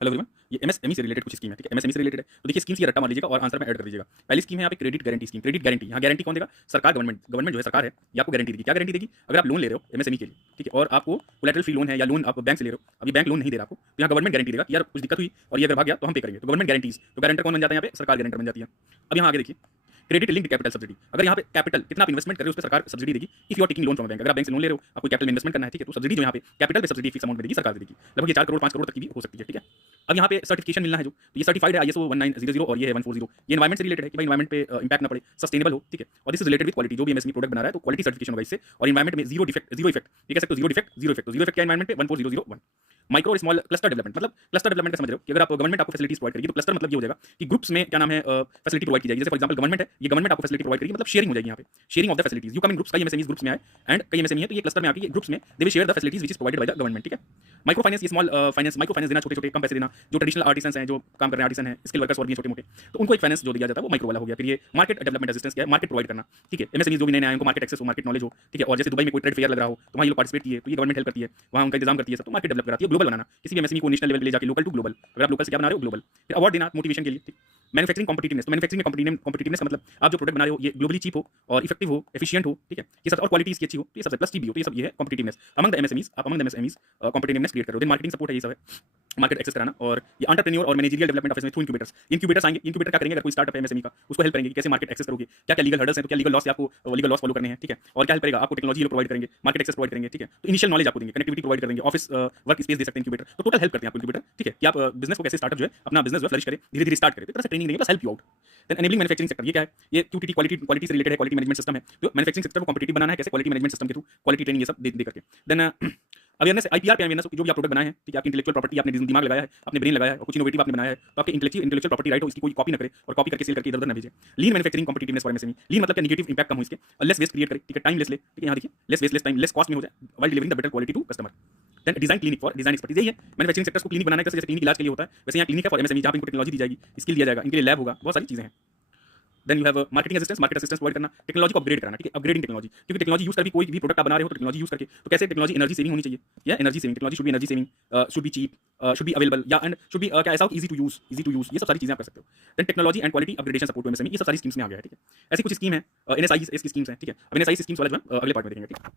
Hello everyone, ये MSME से related कुछ स्कीम है, ठीक है। एमएसएमई से रिलेटेड है तो देखिए स्कीम्स की रट्टा मार लीजिएगा और आंसर में ऐड कर दीजिएगा। पहली स्कीम है यहाँ पे credit guarantee scheme. Credit guarantee, यहाँ गारंटी कौन देगा? सरकार, गवर्नमेंट जो है सरकार है, ये आपको गारंटी देगी। क्या गारंटी देगी? अगर आप लोन ले रहे हो एमएसएमई के लिए, ठीक है, और आपको कोलैटरल फ्री लोन है या लोन आप बैंक से ले रहे हो, अभी बैंक लोन नहीं दे रहा आपको, तो यहाँ गवर्नमेंट गारंटी देगा कि यार कुछ दिक्कत हुई और ये अगर भाग गया तो हम पे करेंगे। तो गवर्नमेंट गारंटीज, तो गारंटर कौन बन जाता है यहाँ पे? सरकार गारंटर बन जाती है। अब यहाँ आगे देखिए, क्रेडिट लिंक्ड कैपिटल सब्सिडी। अगर यहाँ पे कैपिटल कितना आप इन्वेस्टमेंट कर रहे हो उस पर सरकार सब्सिडी देगी। If you are taking loan from bank, अगर आप बैंक से लोन ले रहे हो, आपको कैपिटल में इन्वेस्टमेंट करना है, ठीक है, तो सब्सिडी जो यहाँ पे कैपिटल पे सब्सिडी फिक्स अमाउंट में देगी, सरकार देगी। लगभग ये 4 करोड़ 5 करोड़ तक की भी हो सकती है, ठीक है। अब यहाँ पे सर्टिफिकेशन मिलना है जो, तो ये सर्टिफाइड है ISO 1900 और ये है 140। ये एनवायरमेंट से रिलेटेड है कि भाई एनवायरमेंट पे इंपैक्ट ना पड़े, सस्टेनेबल हो, ठीक है। और this is related with quality, जो भी एमएसएमई प्रोडक्ट बना रहा है तो क्वालिटी सर्टिफिकेशन होगा इससे। और एनवायरमेंट में जीरो डिफेक्ट, जीरो इफेक्ट, ठीक है, जीरो डिफेक्ट जीरो इफेक्ट। तो जीरो इफेक्ट क्या एनवायरमेंट पे 14001। माइक्रो और स्मॉल क्लस्टर डेवलपमेंट, मतलब क्लस्टर डेवलपमेंट का समझ रहे हो कि अगर आप गवर्नमेंट आपको फैसिलिटीज प्रोवाइड करेगी तो क्लस्टर मतलब ये हो जाएगा कि ग्रुप्स में क्या नाम है फैसिलिटी प्रोवाइड की जाएगी। जैसे फॉर एग्जांपल गवर्नमेंट है, ये गवर्नमेंट आपको फैसिलिटी प्रोवाइड करेगी, मतलब शेयरिंग हो जाएगी यहाँ पे, sharing of the facilities. You come in groups, कई एमएसएमईज ग्रुप्स में आए एंड कई एमएसएमई है तो ये क्लस्टर में आके ग्रुप्स में they will share the facilities which is provided by the government, ठीक है। माइक्रो फाइनेंस, ये स्मॉल फाइनेंस, माइक्रो फाइनेंस देना, छोटे छोटे कम पैसे देना, जो ट्रेडिशनल आर्टिसंस हैं, जो काम कर रहे हैं आर्टिसन हैं, स्किल वर्कर्स और भी छोटे मोटे, तो उनको एक फाइनेंस जो दिया जाता है वो माइक्रो वाला हो गया। फिर ये मार्केट डेवलपमेंट असिस्टेंस क्या है? मार्केट प्रोवाइड करना, ठीक है। एमएसएमई जो भी नए आए उनको मार्केट एक्सेस हो, मार्केट नॉलेज हो, ठीक है। और जैसे दुबई में कोई ट्रेड फेयर लग रहा हो तो वहाँ ये लोग पार्टिसिपेट किए तो ये गवर्नमेंट हेल्प करती है, वहाँ उनका इंतजाम करती है सब, तो मार्केट डेवलप कराती है। ग्लोबल बनाना, किसी भी एमएसएमई को नेशनल लेवल पे ले जाके, लोकल टू ग्लोबल, अगर आप लोकल से क्या बना रहे हो ग्लोबल। फिर अवार्ड देना मोटिवेशन के लिए, ठीक। मैन्युफैक्चरिंग कॉम्पिटिटिवनेस, तो मैन्युफैक्चरिंग में कॉम्पिटिटिवनेस का मतलब आप जो प्रोडक्ट बना रहे हो ये ग्लोबली चीप हो और इफेक्टिव हो, एफिशिएंट हो, ठीक है, ये सब, और क्वालिटी इसकी अच्छी हो, तो ये सब प्लस चीप भी हो, तो ये सब ये है कॉम्पिटिटिवनेस अमंग द एमएसएमईज। आप among the MSMEs competitiveness create करो। देन मार्केटिंग सपोर्ट है, ये सब है मार्केट एक्सेस कराना। और ये एंटरप्रेन्योर और मैनेजरियल डेवलपमेंट ऑफिस में थ्रू इंक्यूबेटर्स, इंक्यूबेटर्स आएंगे। इंक्यूबेटर क्या करेंगे? अगर कोई स्टार्टअप है एमएसएमई का, उसको हेल्प करेंगे कि कैसे मार्केट एक्सेस करोगे, क्या क्या लीगल हर्डल्स हैं, तो क्या लीगल लॉस है, आपको लीगल लॉस फॉलो करने हैं, ठीक है। और क्या हेल्प करेगा? आपको टेक्नोलॉजी प्रोवाइड करेंगे, मार्केट एक्सेस प्रोवाइड करेंगे, ठीक है। तो इनिशियल नॉलेज आपको देंगे, कनेक्टिविटी प्रोवाइड करेंगे, ऑफिस वर्क स्पेस दे सकते हैं इंक्यूबेटर, तो टोटल हेल्प करते हैं आपको इंक्यूबेटर, ठीक है, कि आप बिजनेस को कैसे स्टार्टअप जो है अपना बिजनेस जो फ्लरिश करे, धीरे धीरे स्टार्ट करे, तो तरह से ट्रेनिंग देंगे, plus help you out. Then enabling manufacturing sector, ये क्या है? ये क्यूटीटी क्वालिटी से रिलेटेड है, क्वालिटी मैनेजमेंट सिस्टम है। तो मैन्युफैक्चरिंग सेक्टर को कॉम्पिटिटिव बनाना है कैसे? क्वालिटी मैनेजमेंट सिस्टम के थ्रू, क्वालिटी ट्रेनिंग, ये सब दे करके। देन अवेयरनेस, आईपीआर पे अवेयरनेस, जो भी आप प्रोडक्ट बनाए हैं, ठीक है, आपकी इंटेलेक्चुअल प्रॉपर्टी, आपने दिमाग लगाया है, आपने ब्रेन लगाया है और कुछ इनोवेटिव आपने बनाया है, तो आपके इंटेलेक्चुअल प्रॉपर्टी राइट हो, इसकी कोई कॉपी न करे और कॉपी करके सेल करके इधर-उधर न भेजे। Lean manufacturing competitiveness for MSME, lean मतलब क्या? नेगेटिव इंपैक्ट कम हो इसके, और लेस वेस्ट क्रिएट करे, ठीक है, टाइम लेस ले, ठीक है, यहाँ देखिए less waste, less time, less cost में हो जाए while delivering the better quality to customer. Then design clinic for design expertise, यही है मैन्युफैक्चरिंग सेक्टर्स को क्लिनिक बनाना है, जैसे क्लिनिक इलाज के लिए होता है वैसे यहाँ क्लिनिक है फॉर एमएसएमई, जहाँ पे इनको टेक्नोलॉजी दी जाएगी, स्किल दिया जाएगा, इनके लिए लैब होगा, बहुत सारी चीजें हैं। Then you have marketing assistance, market assistance provide करना, टेक्नोलॉजी को अपग्रेड कराना, ठीक है, अपग्रेडिंग टेक्नोलॉजी, क्योंकि टेक्नोलॉजी यूज करके कोई भी प्रोडक्ट आप बना रहे हो तो टेक्नोलॉजी यूज करके, तो कैसे टेक्नोलॉजी एनर्जी सेविंग होनी चाहिए, या energy saving, technology should be energy saving, should be cheap, should be available, या एंड शुड बी क्या ऐसा हो इजी टू यूज, ये सब सारी चीजें आप कर सकते हो। Then technology and quality upgradation support MSME, ये सब सारी स्कीम्स में आ गया है, ठीक है। ऐसी कुछ स्कीम है, एनएसआई की स्कीम्स हैं, ठीक है। अब एनएसआई स्कीम्स वाला जो है अगले पार्ट में देखेंगे, ठीक है।